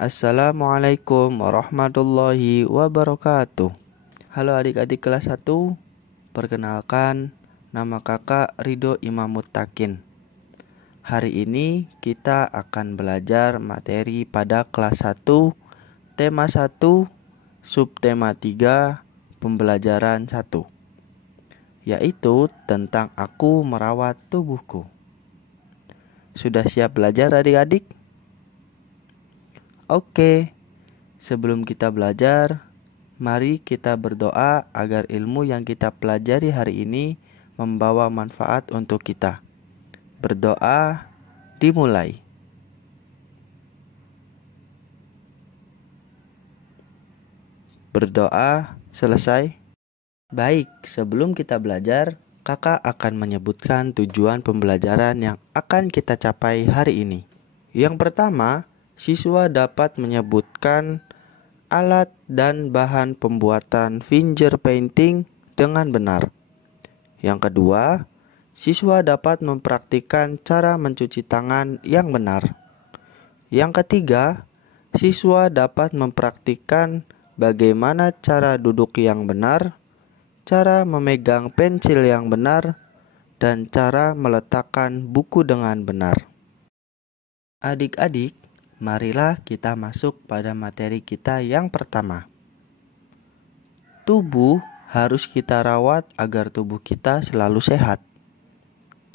Assalamualaikum warahmatullahi wabarakatuh. Halo adik-adik kelas 1. Perkenalkan, nama kakak Ridho Imam Muttaqin. Hari ini kita akan belajar materi pada kelas 1, tema 1, subtema 3, pembelajaran 1, yaitu tentang aku merawat tubuhku. Sudah siap belajar adik-adik? Oke, sebelum kita belajar, mari kita berdoa agar ilmu yang kita pelajari hari ini membawa manfaat untuk kita. Berdoa dimulai. Berdoa selesai. Baik, sebelum kita belajar, kakak akan menyebutkan tujuan pembelajaran yang akan kita capai hari ini. Yang pertama, siswa dapat menyebutkan alat dan bahan pembuatan finger painting dengan benar. Yang kedua, siswa dapat mempraktikkan cara mencuci tangan yang benar. Yang ketiga, siswa dapat mempraktikkan bagaimana cara duduk yang benar, cara memegang pensil yang benar, dan cara meletakkan buku dengan benar. Adik-adik, marilah kita masuk pada materi kita yang pertama. Tubuh harus kita rawat agar tubuh kita selalu sehat.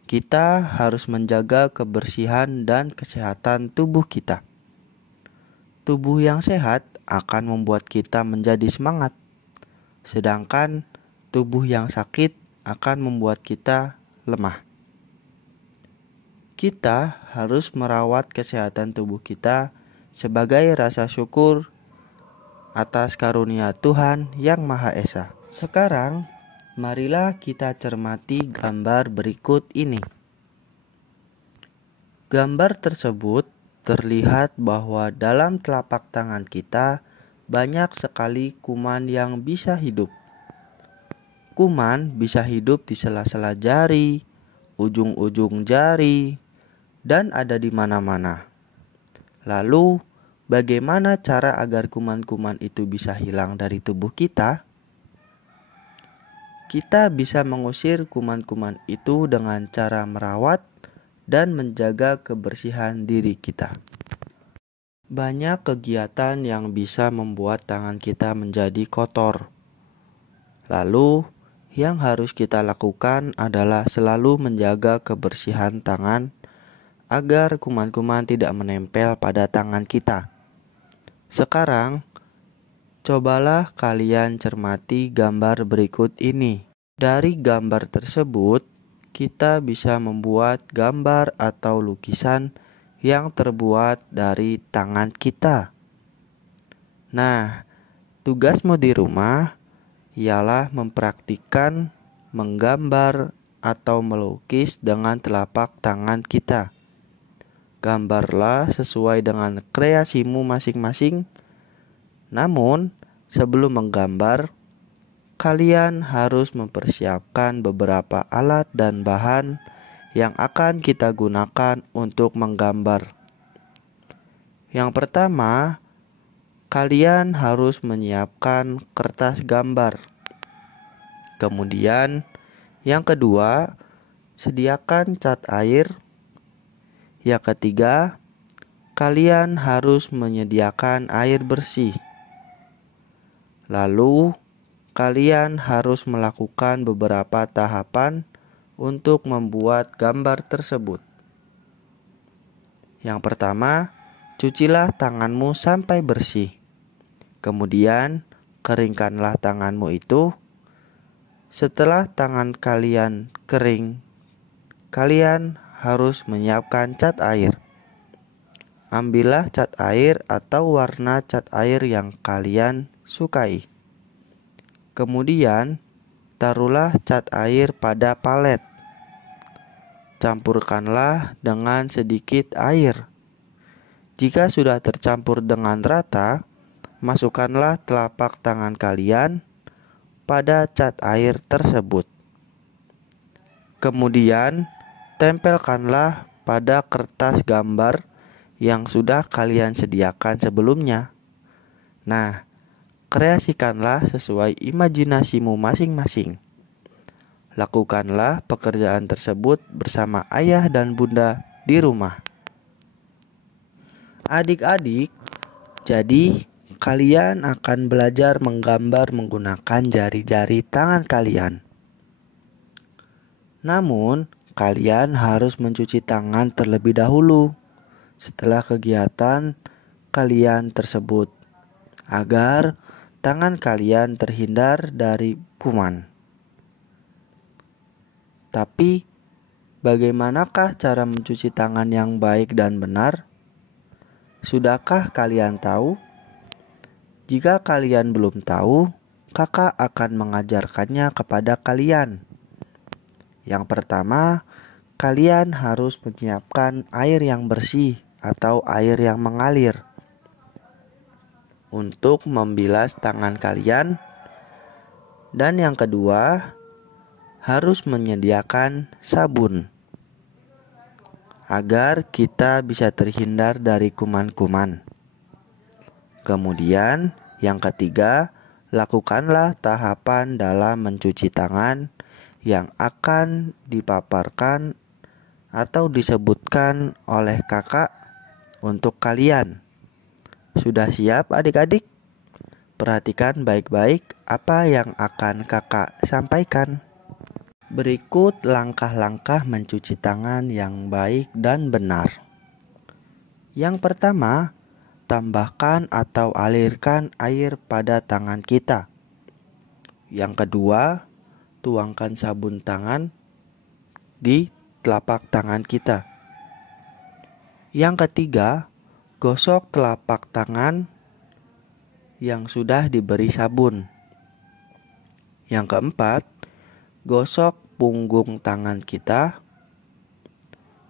Kita harus menjaga kebersihan dan kesehatan tubuh kita. Tubuh yang sehat akan membuat kita menjadi semangat, sedangkan tubuh yang sakit akan membuat kita lemah. Kita harus merawat kesehatan tubuh kita sebagai rasa syukur atas karunia Tuhan yang Maha Esa. Sekarang, marilah kita cermati gambar berikut ini. Gambar tersebut terlihat bahwa dalam telapak tangan kita banyak sekali kuman yang bisa hidup. Kuman bisa hidup di sela-sela jari, ujung-ujung jari, dan ada di mana-mana. Lalu, bagaimana cara agar kuman-kuman itu bisa hilang dari tubuh kita? Kita bisa mengusir kuman-kuman itu dengan cara merawat dan menjaga kebersihan diri kita. Banyak kegiatan yang bisa membuat tangan kita menjadi kotor. Lalu, yang harus kita lakukan adalah selalu menjaga kebersihan tangan agar kuman-kuman tidak menempel pada tangan kita. Sekarang, cobalah kalian cermati gambar berikut ini. Dari gambar tersebut, kita bisa membuat gambar atau lukisan yang terbuat dari tangan kita. Nah, tugasmu di rumah ialah mempraktikkan menggambar atau melukis dengan telapak tangan kita. Gambarlah sesuai dengan kreasimu masing-masing. Namun, sebelum menggambar, kalian harus mempersiapkan beberapa alat dan bahan yang akan kita gunakan untuk menggambar. Yang pertama, kalian harus menyiapkan kertas gambar. Kemudian, yang kedua, sediakan cat air. Yang ketiga, kalian harus menyediakan air bersih. Lalu, kalian harus melakukan beberapa tahapan untuk membuat gambar tersebut. Yang pertama, cucilah tanganmu sampai bersih. Kemudian, keringkanlah tanganmu itu. Setelah tangan kalian kering, kalian harus menyiapkan cat air. Ambillah cat air atau warna cat air yang kalian sukai. Kemudian, taruhlah cat air pada palet. Campurkanlah dengan sedikit air. Jika sudah tercampur dengan rata, masukkanlah telapak tangan kalian pada cat air tersebut. Kemudian, tempelkanlah pada kertas gambar yang sudah kalian sediakan sebelumnya. Nah, kreasikanlah sesuai imajinasimu masing-masing. Lakukanlah pekerjaan tersebut bersama ayah dan bunda di rumah. Adik-adik, jadi kalian akan belajar menggambar menggunakan jari-jari tangan kalian. Namun, kalian harus mencuci tangan terlebih dahulu setelah kegiatan kalian tersebut, agar tangan kalian terhindar dari kuman. Tapi, bagaimanakah cara mencuci tangan yang baik dan benar? Sudahkah kalian tahu? Jika kalian belum tahu, kakak akan mengajarkannya kepada kalian. Yang pertama, kalian harus menyiapkan air yang bersih atau air yang mengalir untuk membilas tangan kalian. Dan yang kedua, harus menyediakan sabun agar kita bisa terhindar dari kuman-kuman. Kemudian, yang ketiga, lakukanlah tahapan dalam mencuci tangan yang akan dipaparkan atau disebutkan oleh kakak untuk kalian. Sudah siap adik-adik? Perhatikan baik-baik apa yang akan kakak sampaikan. Berikut langkah-langkah mencuci tangan yang baik dan benar. Yang pertama, tambahkan atau alirkan air pada tangan kita. Yang kedua, tuangkan sabun tangan di telapak tangan kita. Yang ketiga, gosok telapak tangan yang sudah diberi sabun. Yang keempat, gosok punggung tangan kita.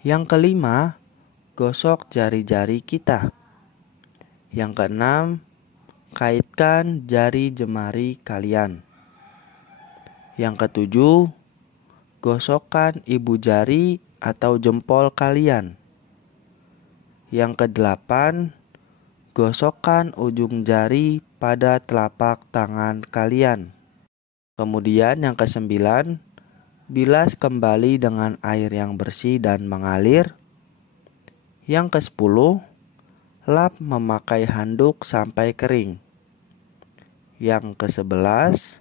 Yang kelima, gosok jari-jari kita. Yang keenam, kaitkan jari jemari kalian. Yang ketujuh, gosokkan ibu jari atau jempol kalian. Yang kedelapan, gosokkan ujung jari pada telapak tangan kalian. Kemudian yang kesembilan, bilas kembali dengan air yang bersih dan mengalir. Yang kesepuluh, lap memakai handuk sampai kering. Yang ke-11,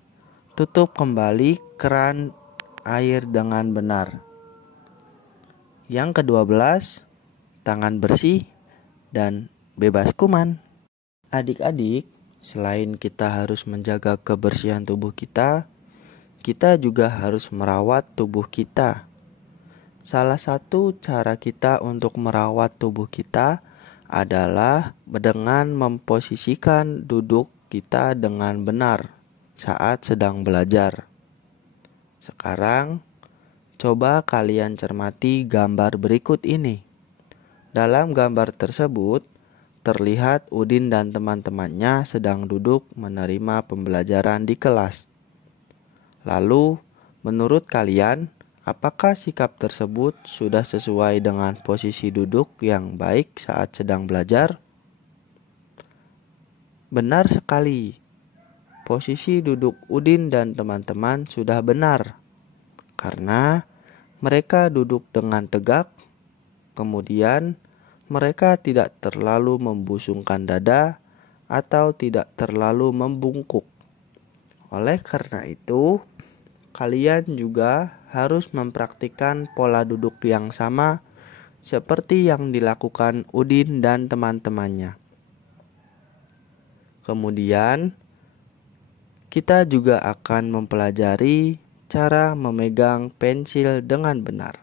tutup kembali keran air dengan benar. Yang ke-12, tangan bersih dan bebas kuman. Adik-adik, selain kita harus menjaga kebersihan tubuh kita juga harus merawat tubuh kita. Salah satu cara kita untuk merawat tubuh kita adalah dengan memposisikan duduk kita dengan benar saat sedang belajar. Sekarang, coba kalian cermati gambar berikut ini. Dalam gambar tersebut, terlihat Udin dan teman-temannya sedang duduk menerima pembelajaran di kelas. Lalu, menurut kalian, apakah sikap tersebut sudah sesuai dengan posisi duduk yang baik saat sedang belajar? Benar sekali. Posisi duduk Udin dan teman-teman sudah benar. Karena mereka duduk dengan tegak, kemudian mereka tidak terlalu membusungkan dada atau tidak terlalu membungkuk. Oleh karena itu, kalian juga harus mempraktikkan pola duduk yang sama seperti yang dilakukan Udin dan teman-temannya. Kemudian, kita juga akan mempelajari cara memegang pensil dengan benar.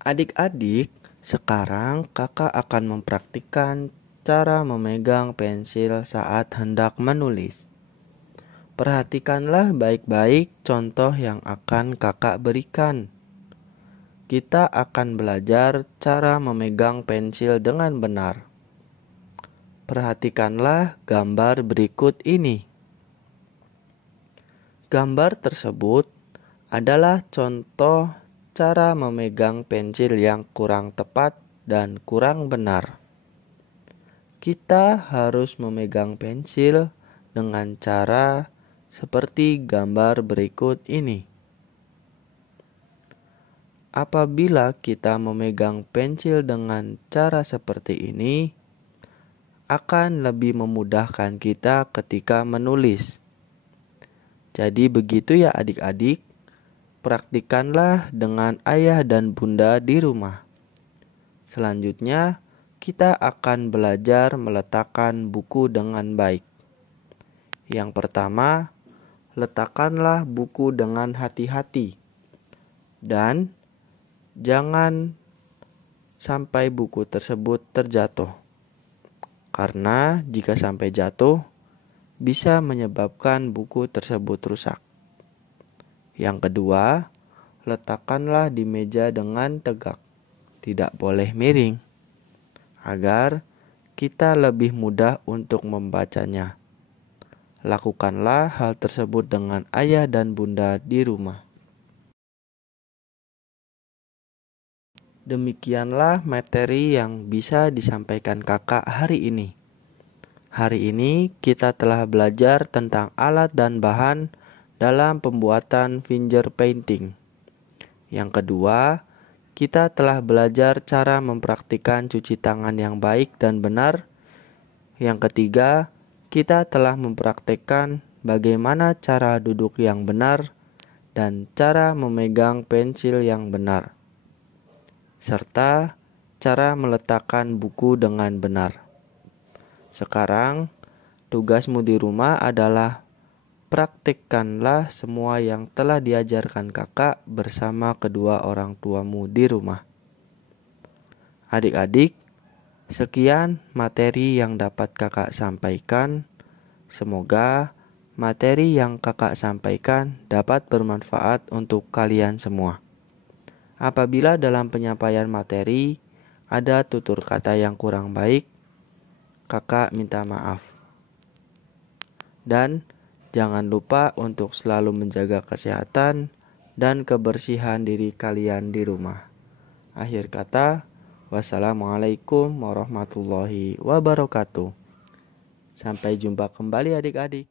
Adik-adik, sekarang kakak akan mempraktikkan cara memegang pensil saat hendak menulis. Perhatikanlah baik-baik contoh yang akan kakak berikan. Kita akan belajar cara memegang pensil dengan benar. Perhatikanlah gambar berikut ini. Gambar tersebut adalah contoh cara memegang pensil yang kurang tepat dan kurang benar. Kita harus memegang pensil dengan cara seperti gambar berikut ini. Apabila kita memegang pensil dengan cara seperti ini, akan lebih memudahkan kita ketika menulis. Jadi begitu ya adik-adik, praktikanlah dengan ayah dan bunda di rumah. Selanjutnya, kita akan belajar meletakkan buku dengan baik. Yang pertama, letakkanlah buku dengan hati-hati. Dan jangan sampai buku tersebut terjatuh. Karena jika sampai jatuh, bisa menyebabkan buku tersebut rusak. Yang kedua, letakkanlah di meja dengan tegak. Tidak boleh miring. Agar kita lebih mudah untuk membacanya. Lakukanlah hal tersebut dengan ayah dan bunda di rumah. Demikianlah materi yang bisa disampaikan kakak hari ini. Hari ini kita telah belajar tentang alat dan bahan dalam pembuatan finger painting. Yang kedua, kita telah belajar cara mempraktikkan cuci tangan yang baik dan benar. Yang ketiga, kita telah mempraktikkan bagaimana cara duduk yang benar dan cara memegang pensil yang benar, serta cara meletakkan buku dengan benar. Sekarang, tugasmu di rumah adalah praktikkanlah semua yang telah diajarkan kakak bersama kedua orang tuamu di rumah. Adik-adik, sekian materi yang dapat kakak sampaikan. Semoga materi yang kakak sampaikan dapat bermanfaat untuk kalian semua. Apabila dalam penyampaian materi ada tutur kata yang kurang baik, kakak minta maaf. Dan jangan lupa untuk selalu menjaga kesehatan dan kebersihan diri kalian di rumah. Akhir kata, wassalamualaikum warahmatullahi wabarakatuh. Sampai jumpa kembali adik-adik.